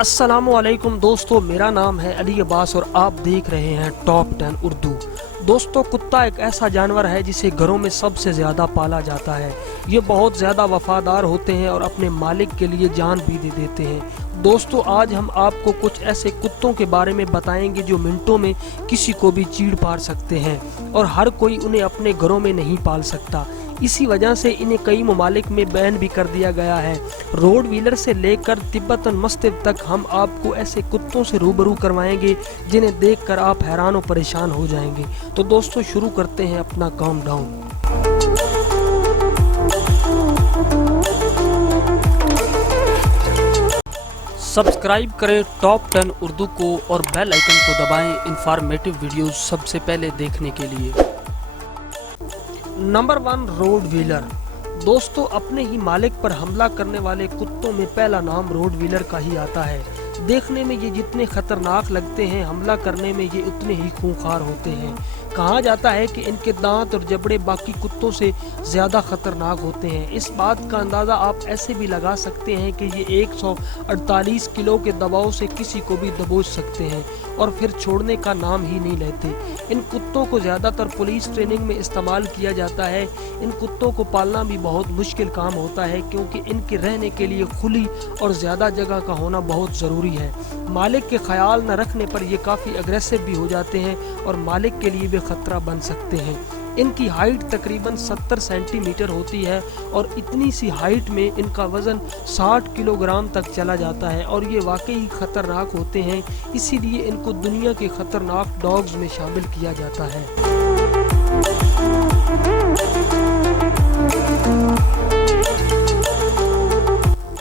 अस्सलामुअलैकुम दोस्तों, मेरा नाम है अली अब्बास और आप देख रहे हैं टॉप 10 उर्दू। दोस्तों, कुत्ता एक ऐसा जानवर है जिसे घरों में सबसे ज़्यादा पाला जाता है। ये बहुत ज़्यादा वफादार होते हैं और अपने मालिक के लिए जान भी दे देते हैं। दोस्तों, आज हम आपको कुछ ऐसे कुत्तों के बारे में बताएंगे जो मिनटों में किसी को भी चीड़ फाड़ सकते हैं और हर कोई उन्हें अपने घरों में नहीं पाल सकता। इसी वजह से इन्हें कई ममालिक में बैन भी कर दिया गया है। रोड व्हीलर से लेकर तिब्बतन मस्तिफ तक हम आपको ऐसे कुत्तों से रूबरू करवाएंगे जिन्हें देखकर आप हैरान और परेशान हो जाएंगे। तो दोस्तों, शुरू करते हैं अपना काम डाउन। सब्सक्राइब करें टॉप 10 उर्दू को और बेल आइकन को दबाएं इंफॉर्मेटिव वीडियोस सबसे पहले देखने के लिए। Number 1, road wheeler. दोस्तों, अपने ही मालिक पर हमला करने वाले कुत्तों में पहला नाम रोड व्हीलर का ही आता है। देखने में ये जितने खतरनाक लगते हैं, हमला करने में ये उतने ही खूंखार होते हैं। कहा जाता है कि इनके दांत और जबड़े बाकी कुत्तों से ज़्यादा खतरनाक होते हैं। इस बात का अंदाज़ा आप ऐसे भी लगा सकते हैं कि ये 148 किलो के दबाव से किसी को भी दबोच सकते हैं और फिर छोड़ने का नाम ही नहीं लेते। इन कुत्तों को ज़्यादातर पुलिस ट्रेनिंग में इस्तेमाल किया जाता है। इन कुत्तों को पालना भी बहुत मुश्किल काम होता है क्योंकि इनके रहने के लिए खुली और ज़्यादा जगह का होना बहुत ज़रूरी है। मालिक के ख्याल न रखने पर ये काफ़ी अग्रेसिव भी हो जाते हैं और मालिक के लिए भी खतरा बन सकते हैं। इनकी हाइट तकरीबन 70 सेंटीमीटर होती है और इतनी सी हाइट में इनका वज़न 60 किलोग्राम तक चला जाता है और ये वाकई खतरनाक होते हैं। इसीलिए इनको दुनिया के खतरनाक डॉग्स में शामिल किया जाता है।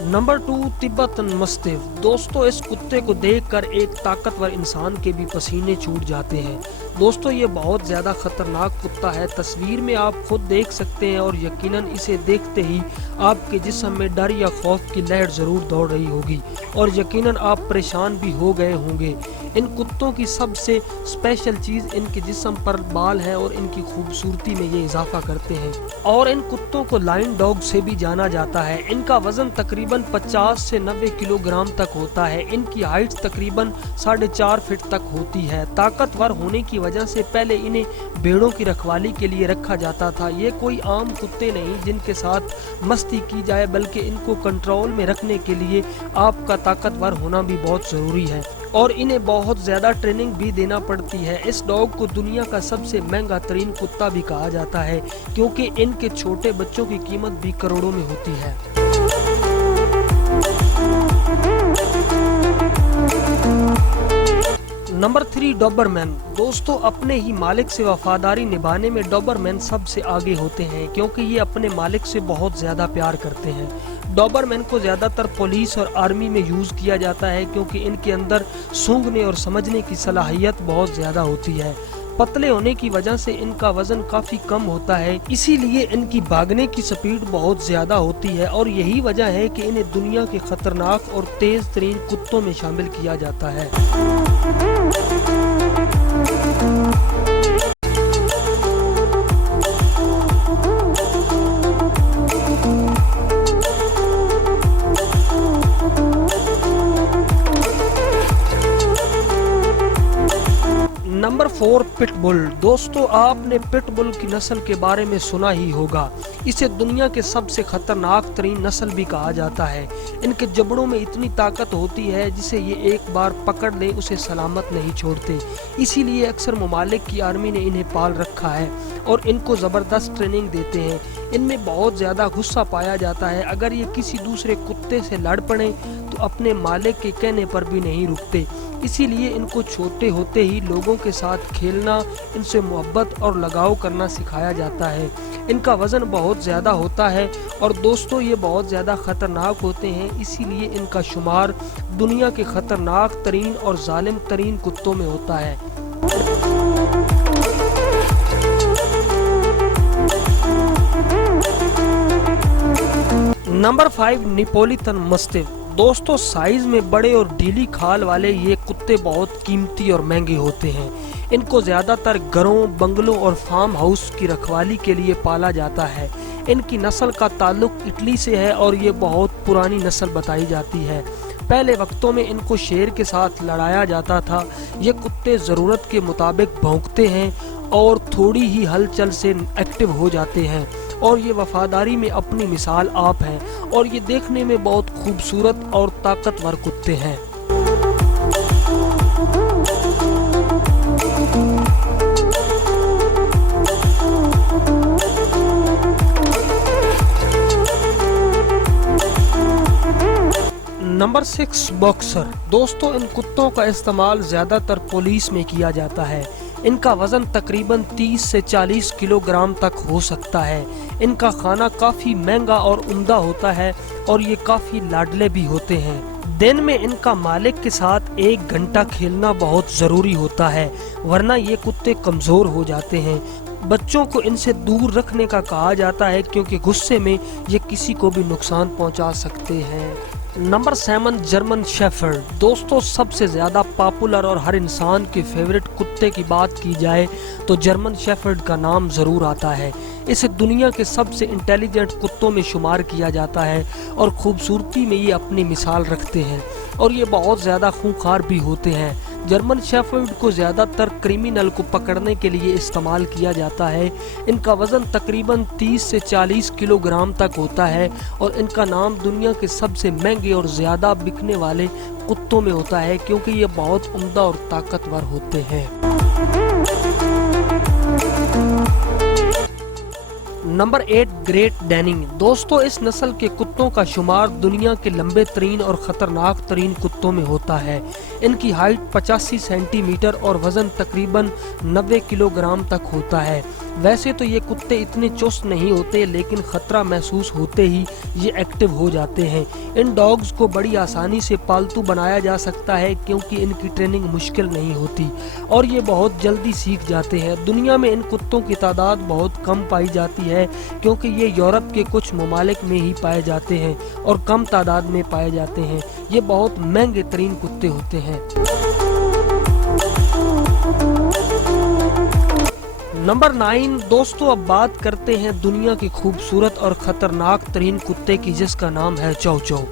Number 2, Tibetan mastiff. दोस्तों, इस कुत्ते को देखकर एक ताकतवर इंसान के भी पसीने छूट जाते हैं। दोस्तों, ये बहुत ज़्यादा खतरनाक कुत्ता है। तस्वीर में आप खुद देख सकते हैं और यकीनन इसे देखते ही आपके जिस्म में डर या खौफ की लहर ज़रूर दौड़ रही होगी और यकीनन आप परेशान भी हो गए होंगे। इन कुत्तों की सबसे स्पेशल चीज़ इनके जिस्म पर बाल है और इनकी खूबसूरती में ये इजाफा करते हैं और इन कुत्तों को लाइन डॉग से भी जाना जाता है। इनका वज़न तकरीबन 50 से 90 किलोग्राम तक होता है। इनकी हाइट तकरीबन 4.5 फीट तक होती है। ताकतवर होने की वजह से पहले इन्हें भेड़ों की रखवाली के लिए रखा जाता था। ये कोई आम कुत्ते नहीं जिनके साथ मस्ती की जाए, बल्कि इनको कंट्रोल में रखने के लिए आपका ताकतवर होना भी बहुत ज़रूरी है और इन्हें बहुत ज़्यादा ट्रेनिंग भी देना पड़ती है। इस डॉग को दुनिया का सबसे महंगा तरीन कुत्ता भी कहा जाता है क्योंकि इनके छोटे बच्चों की कीमत भी करोड़ों में होती है। Number 3, Doberman. दोस्तों, अपने ही मालिक से वफादारी निभाने में डॉबरमैन सबसे आगे होते हैं क्योंकि ये अपने मालिक से बहुत ज़्यादा प्यार करते हैं। डॉबरमैन को ज़्यादातर पुलिस और आर्मी में यूज़ किया जाता है क्योंकि इनके अंदर सूंघने और समझने की सलाहियत बहुत ज़्यादा होती है। पतले होने की वजह से इनका वजन काफ़ी कम होता है, इसीलिए इनकी भागने की स्पीड बहुत ज़्यादा होती है और यही वजह है कि इन्हें दुनिया के खतरनाक और तेज़ तरीन कुत्तों में शामिल किया जाता है। Number 4, pitbull. दोस्तों, आपने पिटबुल की नस्ल के बारे में सुना ही होगा। इसे दुनिया के सबसे खतरनाक तरीन नस्ल भी कहा जाता है। इनके जबड़ों में इतनी ताकत होती है जिसे ये एक बार पकड़ ले उसे सलामत नहीं छोड़ते। इसीलिए अक्सर ममालिक की आर्मी ने इन्हें पाल रखा है और इनको ज़बरदस्त ट्रेनिंग देते हैं। इनमें बहुत ज़्यादा गुस्सा पाया जाता है। अगर ये किसी दूसरे कुत्ते से लड़ पड़े तो अपने मालिक के कहने पर भी नहीं रुकते। इसीलिए इनको छोटे होते ही लोगों के साथ खेलना, इनसे मोहब्बत और लगाव करना सिखाया जाता है। इनका वज़न बहुत ज़्यादा होता है और दोस्तों, ये बहुत ज़्यादा ख़तरनाक होते हैं। इसीलिए इनका शुमार दुनिया के ख़तरनाक तरीन और जालिम तरीन कुत्तों में होता है। नंबर 5, नेपोलितन मस्तिफ। दोस्तों, साइज में बड़े और ढीली खाल वाले ये कुत्ते बहुत कीमती और महंगे होते हैं। इनको ज़्यादातर घरों, बंगलों और फार्म हाउस की रखवाली के लिए पाला जाता है। इनकी नस्ल का ताल्लुक इटली से है और ये बहुत पुरानी नस्ल बताई जाती है। पहले वक्तों में इनको शेर के साथ लड़ाया जाता था। ये कुत्ते ज़रूरत के मुताबिक भौंकते हैं और थोड़ी ही हलचल से एक्टिव हो जाते हैं और ये वफादारी में अपनी मिसाल आप हैं और ये देखने में बहुत खूबसूरत और ताकतवर कुत्ते हैं। Number 6 boxer. दोस्तों इन कुत्तों का इस्तेमाल ज़्यादातर पुलिस में किया जाता है। इनका वज़न तकरीबन 30 से 40 किलोग्राम तक हो सकता है। इनका खाना काफ़ी महंगा और उम्दा होता है और ये काफ़ी लाडले भी होते हैं। दिन में इनका मालिक के साथ 1 घंटा खेलना बहुत ज़रूरी होता है, वरना ये कुत्ते कमज़ोर हो जाते हैं। बच्चों को इनसे दूर रखने का कहा जाता है क्योंकि गुस्से में ये किसी को भी नुकसान पहुंचा सकते हैं। Number 7 German shepherd. दोस्तों सबसे ज़्यादा पॉपुलर और हर इंसान के फेवरेट कुत्ते की बात की जाए तो जर्मन शेफर्ड का नाम ज़रूर आता है। इसे दुनिया के सबसे इंटेलिजेंट कुत्तों में शुमार किया जाता है और खूबसूरती में ये अपनी मिसाल रखते हैं और ये बहुत ज़्यादा खूंखार भी होते हैं। जर्मन शेफर्ड को ज़्यादातर क्रिमिनल को पकड़ने के लिए इस्तेमाल किया जाता है। इनका वज़न तकरीबन 30 से 40 किलोग्राम तक होता है और इनका नाम दुनिया के सबसे महंगे और ज़्यादा बिकने वाले कुत्तों में होता है क्योंकि ये बहुत उम्दा और ताकतवर होते हैं। Number 8 great Dane. दोस्तों इस नस्ल के कुत्तों का शुमार दुनिया के लंबे तरीन और ख़तरनाक तरीन कुत्तों में होता है। इनकी हाइट 85 सेंटीमीटर और वज़न तकरीबन 90 किलोग्राम तक होता है। वैसे तो ये कुत्ते इतने चुस्त नहीं होते, लेकिन ख़तरा महसूस होते ही ये एक्टिव हो जाते हैं। इन डॉग्स को बड़ी आसानी से पालतू बनाया जा सकता है क्योंकि इनकी ट्रेनिंग मुश्किल नहीं होती और ये बहुत जल्दी सीख जाते हैं। दुनिया में इन कुत्तों की तादाद बहुत कम पाई जाती है क्योंकि ये यूरोप के कुछ ममालिक में ही पाए जाते हैं और कम तादाद में पाए जाते हैं। ये बहुत महंगे तरीन कुत्ते होते हैं। नंबर 9 दोस्तों अब बात करते हैं दुनिया की खूबसूरत और ख़तरनाक तरीन कुत्ते की, जिसका नाम है चौ चौ।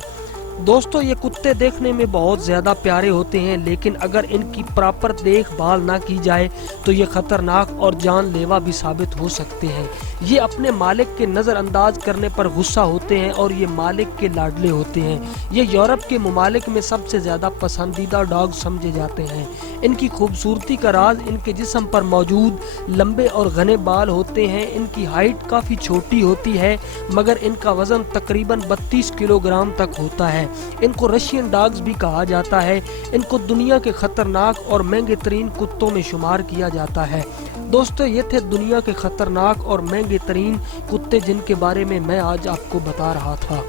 दोस्तों ये कुत्ते देखने में बहुत ज़्यादा प्यारे होते हैं, लेकिन अगर इनकी प्रॉपर देखभाल ना की जाए तो ये ख़तरनाक और जानलेवा भी साबित हो सकते हैं। ये अपने मालिक के नज़रअंदाज करने पर गुस्सा होते हैं और ये मालिक के लाडले होते हैं। ये यूरोप के ममालिक में सबसे ज़्यादा पसंदीदा डॉग समझे जाते हैं। इनकी खूबसूरती का राज इनके जिस्म पर मौजूद लंबे और घने बाल होते हैं। इनकी हाइट काफ़ी छोटी होती है मगर इनका वज़न तकरीबन 32 किलोग्राम तक होता है। इनको रशियन डॉग्स भी कहा जाता है। इनको दुनिया के खतरनाक और महंगे तरीन कुत्तों में शुमार किया जाता है। दोस्तों ये थे दुनिया के खतरनाक और महंगे तरीन कुत्ते जिनके बारे में मैं आज आपको बता रहा था।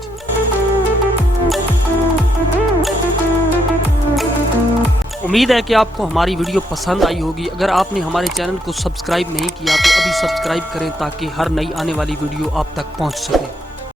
उम्मीद है कि आपको हमारी वीडियो पसंद आई होगी। अगर आपने हमारे चैनल को सब्सक्राइब नहीं किया तो अभी सब्सक्राइब करें ताकि हर नई आने वाली वीडियो आप तक पहुंच सके।